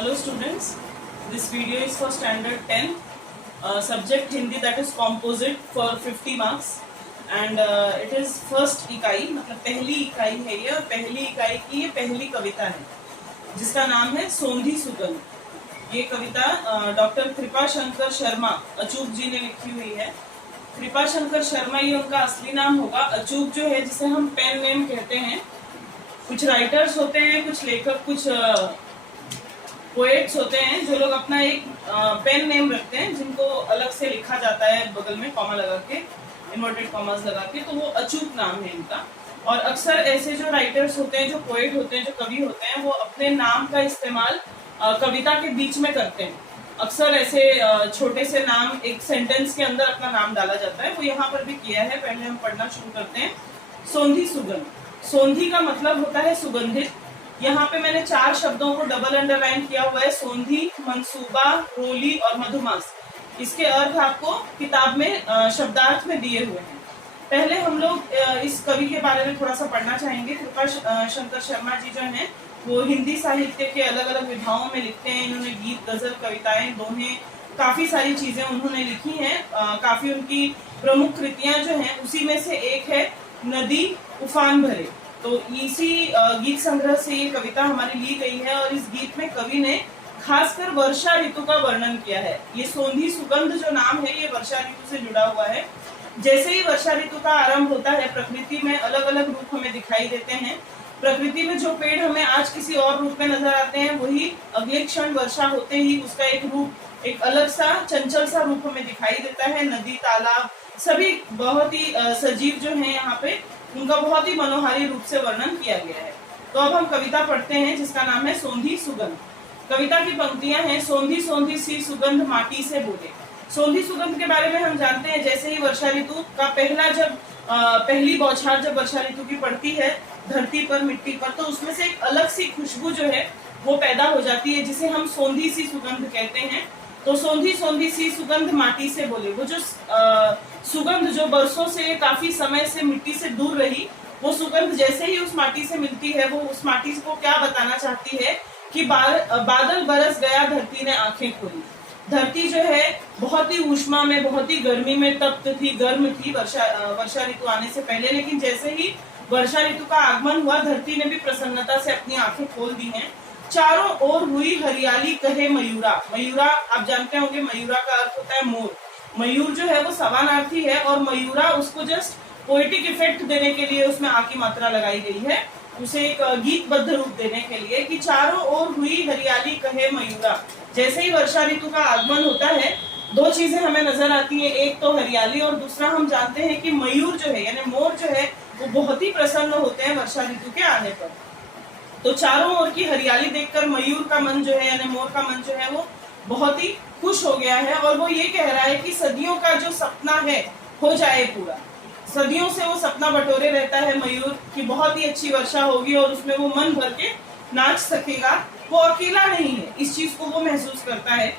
Hello students, this video is for standard 10, subject Hindi, that is composite, for 50 marks and it is first इकाई, मतलब पहली इकाई है ये, और पहली इकाई की ये पहली कविता है जिसका नाम है सोंधी सुगंध। ये कविता डॉक्टर कृपा शंकर शर्मा अचूक जी ने लिखी हुई है। कृपा शंकर शर्मा ये उनका असली नाम होगा। अचूक जो है जिसे हम पेन नेम कहते हैं, कुछ राइटर्स होते हैं, कुछ लेखक, कुछ पोएट्स होते हैं जो लोग अपना एक पेन नेम रखते हैं जिनको अलग से लिखा जाता है बगल में कॉमा लगा के, इन्वर्टेड कॉमास लगा के, तो वो अचूक नाम है इनका। और अक्सर ऐसे जो राइटर्स होते हैं, जो पोएट होते हैं, जो कवि होते हैं, वो अपने नाम का इस्तेमाल कविता के बीच में करते हैं। अक्सर ऐसे छोटे से नाम एक सेंटेंस के अंदर अपना नाम डाला जाता है, वो यहाँ पर भी किया है। पहले हम पढ़ना शुरू करते हैं। सोंधी सुगंध, सोंधी का मतलब होता है सुगंधित। यहाँ पे मैंने 4 शब्दों को डबल अंडरलाइन किया हुआ है, सोंधी, मंसूबा, रोली और मधुमास। इसके अर्थ आपको किताब में शब्दार्थ में दिए हुए हैं। पहले हम लोग इस कवि के बारे में थोड़ा सा पढ़ना चाहेंगे। कृपा शंकर शर्मा जी जो हैं वो हिंदी साहित्य के अलग अलग विधाओं में लिखते हैं। इन्होंने गीत, गजल, कविताएं, दोहे, काफी सारी चीजें उन्होंने लिखी हैं। काफी उनकी प्रमुख कृतियां जो हैं उसी में से एक है नदी उफान भरे। तो इसी गीत संग्रह से ये कविता हमारी ली गई है और इस गीत में कवि ने खासकर वर्षा ऋतु का वर्णन किया है। ये सोंधी सुगंध जो नाम है ये वर्षा ऋतु से जुड़ा हुआ है। जैसे ही वर्षा ऋतु का आरंभ होता है, प्रकृति में अलग अलग रूप हमें दिखाई देते हैं। प्रकृति में जो पेड़ हमें आज किसी और रूप में नजर आते हैं, वही अगले क्षण वर्षा होते ही उसका एक रूप, एक अलग सा चंचल सा रूप हमें दिखाई देता है। नदी, तालाब सभी बहुत ही सजीव जो हैं यहाँ पे, उनका बहुत ही मनोहारी रूप से वर्णन किया गया है। तो अब हम कविता पढ़ते हैं जिसका नाम है सोंधी सुगंध। कविता की पंक्तियां हैं, सोंधी सोंधी सी सुगंध माटी से बोले। सोंधी सुगंध के बारे में हम जानते हैं, जैसे ही वर्षा ऋतु का पहली बौछार जब वर्षा ऋतु की पड़ती है धरती पर, मिट्टी पर, तो उसमें से एक अलग सी खुशबू जो है वो पैदा हो जाती है, जिसे हम सोंधी सी सुगंध कहते हैं। तो सोंधी सोंधी सी सुगंध माटी से बोले, वो जो सुगंध जो बरसों से, काफी समय से मिट्टी से दूर रही, वो सुगंध जैसे ही उस माटी से मिलती है, वो उस माटी को क्या बताना चाहती है कि बादल बरस गया, धरती ने आंखें खोली। धरती जो है बहुत ही ऊष्मा में, बहुत ही गर्मी में तप्त थी, गर्म थी वर्षा ऋतु आने से पहले, लेकिन जैसे ही वर्षा ऋतु का आगमन हुआ, धरती ने भी प्रसन्नता से अपनी आंखें खोल दी हैं। चारों ओर हुई हरियाली, कहे मयूरा। मयूरा आप जानते होंगे, मयूरा का अर्थ होता है मोर। मयूर जो है वो समानार्थी है और मयूरा उसको जस्ट पोएटिक इफेक्ट देने के लिए उसमें आ की मात्रा लगाई गई है, उसे एक गीतबद्ध रूप देने के लिए कि चारों ओर हुई हरियाली, कहे मयूरा। जैसे ही वर्षा ऋतु का आगमन होता है, 2 चीजें हमें नजर आती है, एक तो हरियाली और दूसरा हम जानते हैं कि मयूर जो है यानी मोर जो है वो बहुत ही प्रसन्न होते हैं वर्षा ऋतु के आने पर। तो चारों ओर की हरियाली देखकर मयूर का मन जो है यानी मोर का मन जो है वो बहुत ही खुश हो गया है और वो ये कह रहा है कि सदियों का जो सपना है हो जाए पूरा। सदियों से वो सपना बटोरे रहता है मयूर की बहुत ही अच्छी वर्षा होगी और उसमें वो मन भर के नाच सकेगा। वो अकेला नहीं है, इस चीज को वो महसूस करता है।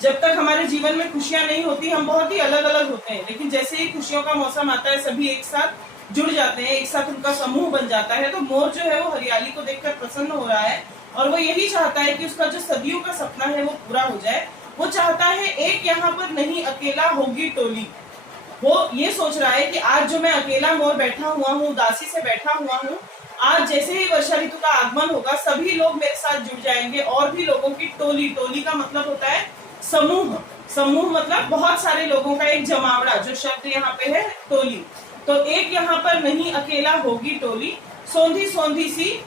जब तक हमारे जीवन में खुशियां नहीं होती, हम बहुत ही अलग अलग होते हैं, लेकिन जैसे ही खुशियों का मौसम आता है, सभी एक साथ जुड़ जाते हैं, एक साथ उनका समूह बन जाता है। तो मोर जो है वो हरियाली को देखकर प्रसन्न हो रहा है और वो यही चाहता है कि उसका जो सदियों का सपना है वो पूरा हो जाए। वो चाहता है एक यहाँ पर नहीं अकेला होगी टोली। वो ये सोच रहा है कि आज जो मैं अकेला मोर बैठा हुआ हूँ, उदासी से बैठा हुआ हूँ, आज जैसे ही वर्षा ऋतु का आगमन होगा, सभी लोग मेरे साथ जुड़ जाएंगे और भी लोगों की टोली। टोली का मतलब होता है समूह। समूह मतलब बहुत सारे लोगों का एक जमावड़ा, जो शब्द यहाँ पे है टोली। तो एक यहाँ पर नहीं अकेला होगी टोली, सोंधी सोंधी सी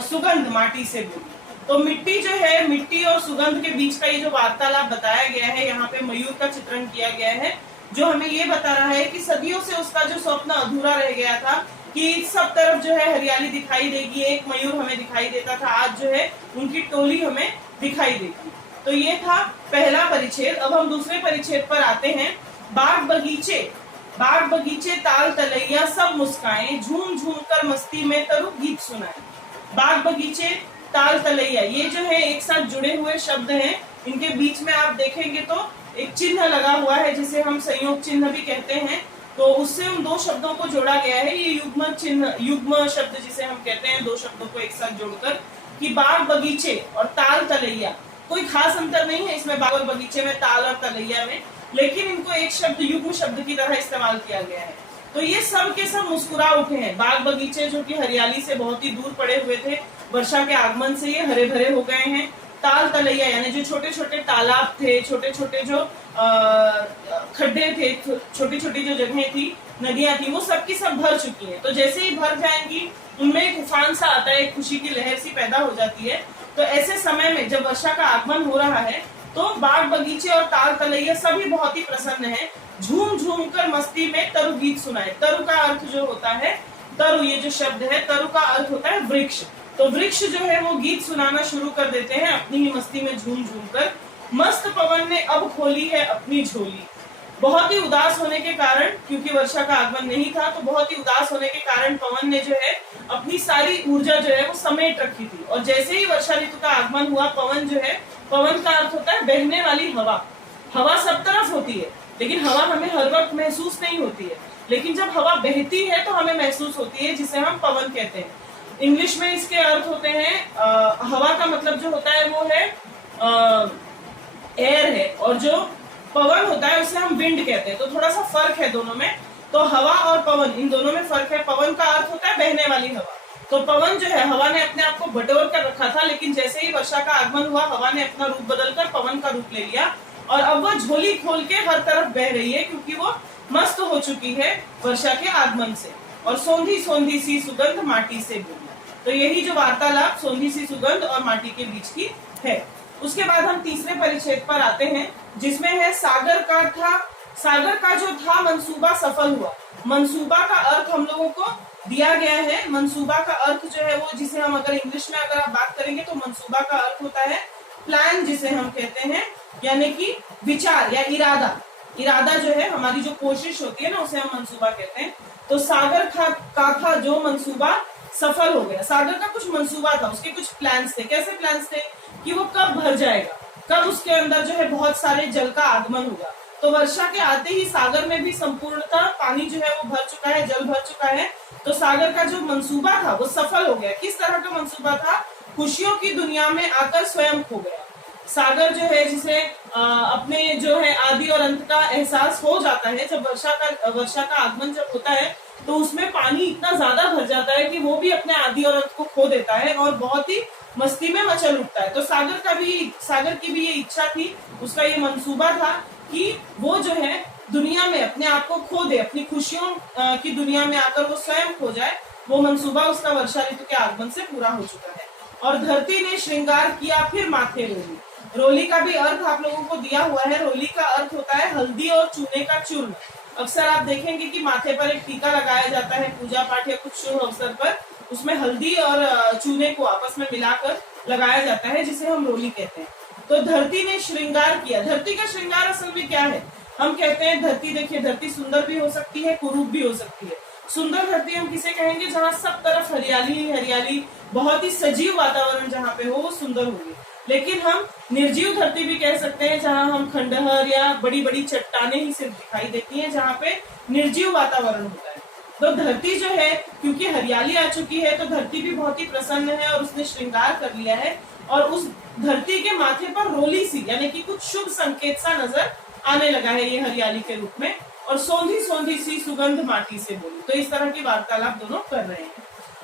सुगंध माटी से बोली। तो मिट्टी जो है, मिट्टी और सुगंध के बीच का ये जो वार्तालाप बताया गया है, यहाँ पे मयूर का चित्रण किया गया है, जो हमें ये बता रहा है कि सदियों से उसका जो स्वप्न अधूरा रह गया था कि सब तरफ जो है हरियाली दिखाई देगी, एक मयूर हमें दिखाई देता था, आज जो है उनकी टोली हमें दिखाई देगी। तो ये था पहला परिच्छेद। अब हम दूसरे परिच्छेद पर आते हैं। बाग बगीचे ताल तलैया सब मुस्काएं, झूम झूम कर मस्ती में तरु गीत सुनाए। बाग बगीचे ताल तलैया, ये जो है एक साथ जुड़े हुए शब्द हैं। इनके बीच में आप देखेंगे तो एक चिन्ह लगा हुआ है जिसे हम संयोग चिन्ह भी कहते हैं। तो उससे उन 2 शब्दों को जोड़ा गया है। ये युग्म चिन्ह, युग्म शब्द जिसे हम कहते हैं, 2 शब्दों को एक साथ जोड़कर कि बाग बगीचे और ताल तलैया, कोई खास अंतर नहीं है इसमें बाग और बगीचे में, ताल और तलैया में, लेकिन इनको एक शब्द युग्म शब्द की तरह इस्तेमाल किया गया है। तो ये सब के सब मुस्कुरा उठे हैं। बाग बगीचे जो कि हरियाली से बहुत ही दूर पड़े हुए थे, वर्षा के आगमन से ये हरे भरे हो गए हैं। ताल तलैया यानी जो छोटे छोटे तालाब थे, छोटे छोटे जो खड्डे थे, छोटी छोटी जो जगहें थी, नदियां थी, वो सब की सब भर चुकी हैं। तो जैसे ही भर जाएंगी उनमें एक उफान सा आता है, एक खुशी की लहर सी पैदा हो जाती है। तो ऐसे समय में जब वर्षा का आगमन हो रहा है तो बाग बगीचे और ताल तलैया सभी बहुत ही प्रसन्न है। झूम झूम कर मस्ती में तरु गीत सुनाए। तरु का अर्थ जो होता है, तरु ये जो शब्द है, तरु का अर्थ होता है वृक्ष। तो वृक्ष जो है वो गीत सुनाना शुरू कर देते हैं अपनी ही मस्ती में झूम झूम कर। मस्त पवन ने अब खोली है अपनी झोली। बहुत ही उदास होने के कारण, क्योंकि वर्षा का आगमन नहीं था, तो बहुत ही उदास होने के कारण पवन ने जो है अपनी सारी ऊर्जा जो है वो समेट रखी थी। और जैसे ही वर्षा ऋतु का आगमन हुआ, पवन जो है, पवन का अर्थ होता है बहने वाली हवा। हवा सब तरफ होती है, लेकिन हवा हमें हर वक्त महसूस नहीं होती है, लेकिन जब हवा बहती है तो हमें महसूस होती है, जिसे हम पवन कहते हैं। इंग्लिश में इसके अर्थ होते हैं हवा का मतलब जो होता है वो है एयर है, और जो पवन होता है उसे हम विंड कहते हैं। तो थोड़ा सा फर्क है दोनों में। तो हवा और पवन, इन दोनों में फर्क है। पवन का अर्थ होता है बहने वाली हवा। तो पवन जो है, हवा ने अपने आप को बटोर कर रखा था, लेकिन जैसे ही वर्षा का आगमन हुआ, हवा ने अपना रूप बदलकर पवन का रूप ले लिया, और अब वो झोली खोल के हर तरफ बह रही है, क्योंकि वो मस्त हो चुकी है वर्षा के आगमन से। और सोंधी सोंधी सी सुगंध माटी से बोली। तो यही जो वार्तालाप सोंधी सी सुगंध और माटी के बीच की है। उसके बाद हम तीसरे परिच्छेद पर आते हैं, जिसमें है सागर का था। सागर का जो था मंसूबा सफल हुआ। मंसूबा का अर्थ हम लोगों को दिया गया है। मंसूबा का अर्थ जो है वो, जिसे हम अगर इंग्लिश में अगर आप बात करेंगे तो मंसूबा का अर्थ होता है प्लान, जिसे हम कहते हैं, यानी कि विचार या इरादा। इरादा जो है, हमारी जो कोशिश होती है ना, उसे हम मंसूबा कहते हैं। तो सागर का था जो मंसूबा सफल हो गया। सागर का कुछ मंसूबा था, उसके कुछ प्लान्स थे। कैसे प्लान्स थे? कि वो कब भर जाएगा, कब उसके अंदर जो है बहुत सारे जल का आगमन होगा। तो वर्षा के आते ही सागर में भी संपूर्णतः पानी जो है वो भर चुका है, जल भर चुका है। तो सागर का जो मंसूबा था वो सफल हो गया। किस तरह का मंसूबा था? खुशियों की दुनिया में आकर स्वयं खो गया। सागर जो है, जिसे अपने जो है आदि और अंत का एहसास हो जाता है, जब वर्षा का आगमन जब होता है, तो उसमें पानी इतना ज्यादा भर जाता है कि वो भी अपने आदि और अंत को खो देता है और बहुत ही मस्ती में मचल उठता है। तो सागर की भी ये इच्छा थी, उसका ये मंसूबा था कि वो जो है दुनिया में अपने आप को खो दे, अपनी खुशियों की दुनिया में आकर वो स्वयं खो जाए। वो मंसूबा उसका वर्षा ऋतु के आगमन से पूरा हो चुका है। और धरती ने श्रृंगार किया फिर माथे रोली। रोली का भी अर्थ आप लोगों को दिया हुआ है। रोली का अर्थ होता है हल्दी और चूने का चूर्ण। अक्सर आप देखेंगे कि माथे पर एक टीका लगाया जाता है पूजा पाठ या कुछ शुभ अवसर पर, उसमें हल्दी और चूने को आपस में मिलाकर लगाया जाता है, जिसे हम रोली कहते हैं। तो धरती ने श्रृंगार किया। धरती का श्रृंगार असल में क्या है? हम कहते हैं धरती, देखिए, धरती सुंदर भी हो सकती है, कुरूप भी हो सकती है। सुंदर धरती हम किसे कहेंगे? जहाँ सब तरफ हरियाली ही हरियाली, बहुत ही सजीव वातावरण जहाँ पे हो, वो सुंदर होगी। लेकिन हम निर्जीव धरती भी कह सकते हैं, जहाँ हम खंडहर या बड़ी बड़ी चट्टाने ही सिर्फ दिखाई देती हैं, जहाँ पे निर्जीव वातावरण होता है। तो धरती जो है, क्योंकि हरियाली आ चुकी है, तो धरती भी बहुत ही प्रसन्न है और उसने श्रृंगार कर लिया है। और उस धरती के माथे पर रोली सी, यानी कि कुछ शुभ संकेत सा नजर आने लगा है ये हरियाली के रूप में। और सोंधी सोंधी सी सुगंध माटी से बोली। तो इस तरह की वार्तालाप दोनों कर रहे हैं।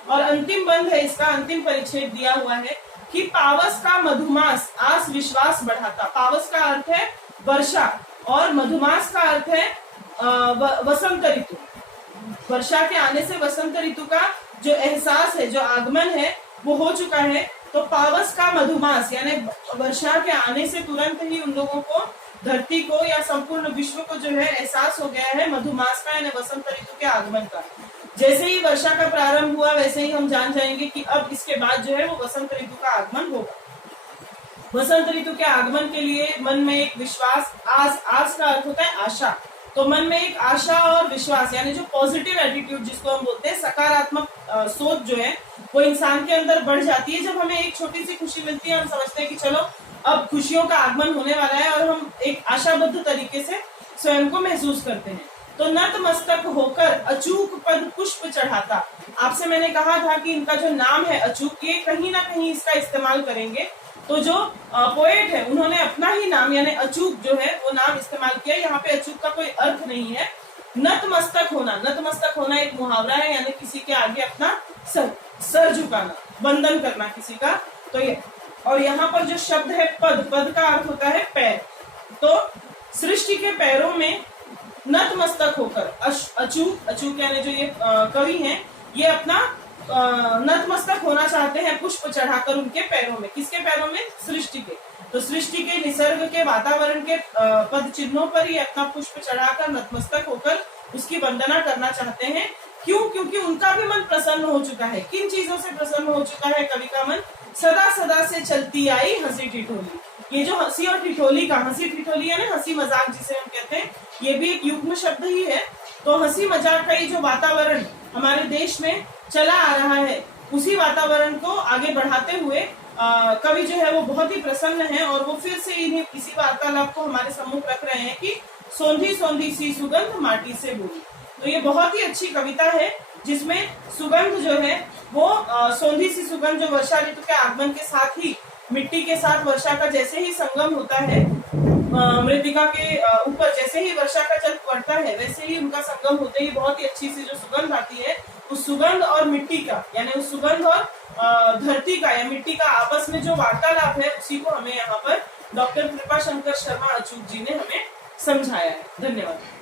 और अंतिम बंद है इसका, अंतिम परिच्छेद दिया हुआ है कि पावस का मधुमास आस विश्वास बढ़ाता। पावस का अर्थ है वर्षा और मधुमास का अर्थ है वसंत ऋतु। वर्षा के आने से वसंत ऋतु का जो एहसास है, जो आगमन है, वो हो चुका है। तो पावस का मधुमास यानी वर्षा के आने से तुरंत ही उन लोगों को, धरती को या संपूर्ण विश्व को जो है एहसास हो गया है मधुमास का यानी वसंत ऋतु के आगमन का। जैसे ही वर्षा का प्रारंभ हुआ, वैसे ही हम जान जाएंगे कि अब इसके बाद जो है वो वसंत ऋतु का आगमन होगा। वसंत ऋतु के आगमन के लिए मन में एक विश्वास, आस का अर्थ होता है आशा। तो मन में एक आशा और विश्वास, यानी जो पॉजिटिव एटीट्यूड जिसको हम बोलते हैं, सकारात्मक सोच जो है वो इंसान के अंदर बढ़ जाती है। जब हमें एक छोटी सी खुशी मिलती है, हम समझते हैं कि चलो अब खुशियों का आगमन होने वाला है, और हम एक आशाबद्ध तरीके से स्वयं को महसूस करते हैं। तो नतमस्तक होकर अचूक पद पुष्प चढ़ाता। आपसे मैंने कहा था कि इनका जो नाम है अचूक, ये कहीं ना कहीं इसका इस्तेमाल करेंगे। तो जो पोएट है उन्होंने अपना ही नाम यानी अचूक जो है वो नाम इस्तेमाल किया। यहाँ पे अचूक का कोई अर्थ नहीं है। नतमस्तक होना एक मुहावरा है, यानी किसी के आगे अपना सर झुकाना, वंदन करना किसी का। तो ये, और यहाँ पर जो शब्द है पद का अर्थ होता है पैर। तो सृष्टि के पैरों में नतमस्तक होकर अचूक यानी जो ये कवि हैं, ये अपना नतमस्तक होना चाहते हैं पुष्प चढ़ाकर उनके पैरों में। किसके पैरों में? सृष्टि के। तो सृष्टि के, निसर्ग के, वातावरण के पद चिन्हों पर ये अपना पुष्प चढ़ाकर नतमस्तक होकर उसकी वंदना करना चाहते हैं। क्यों? क्योंकि उनका भी मन प्रसन्न हो चुका है। किन चीजों से प्रसन्न हो चुका है कवि का मन? सदा सदा से चलती आई हंसी ठिठोली। ये जो हंसी और ठिठोली का, हंसी ठिठोली है ना, हंसी मजाक जिसे हम कहते हैं, ये भी एक युग्म शब्द ही है। तो हंसी मजाक का ये जो वातावरण हमारे देश में चला आ रहा है, उसी वातावरण को आगे बढ़ाते हुए कवि जो है वो बहुत ही प्रसन्न है, और वो फिर से इसी वार्तालाप को हमारे सम्मुख रख रहे हैं कि सोंधी सोंधी सी सुगंध माटी से बोली। तो ये बहुत ही अच्छी कविता है जिसमें सुगंध जो है वो सोंधी सी सुगंध, जो वर्षा ऋतु के आगमन के साथ ही मिट्टी के साथ वर्षा का जैसे ही संगम होता है, मृतिका के ऊपर जैसे ही वर्षा का जल पड़ता है, वैसे ही उनका संगम होते ही बहुत ही अच्छी सी जो सुगंध आती है, उस सुगंध और मिट्टी का, यानी उस सुगंध और धरती का या मिट्टी का आपस में जो वार्तालाप है, उसी को हमें यहाँ पर डॉक्टर कृपाशंकर शर्मा अचूक जी ने हमें समझाया है। धन्यवाद।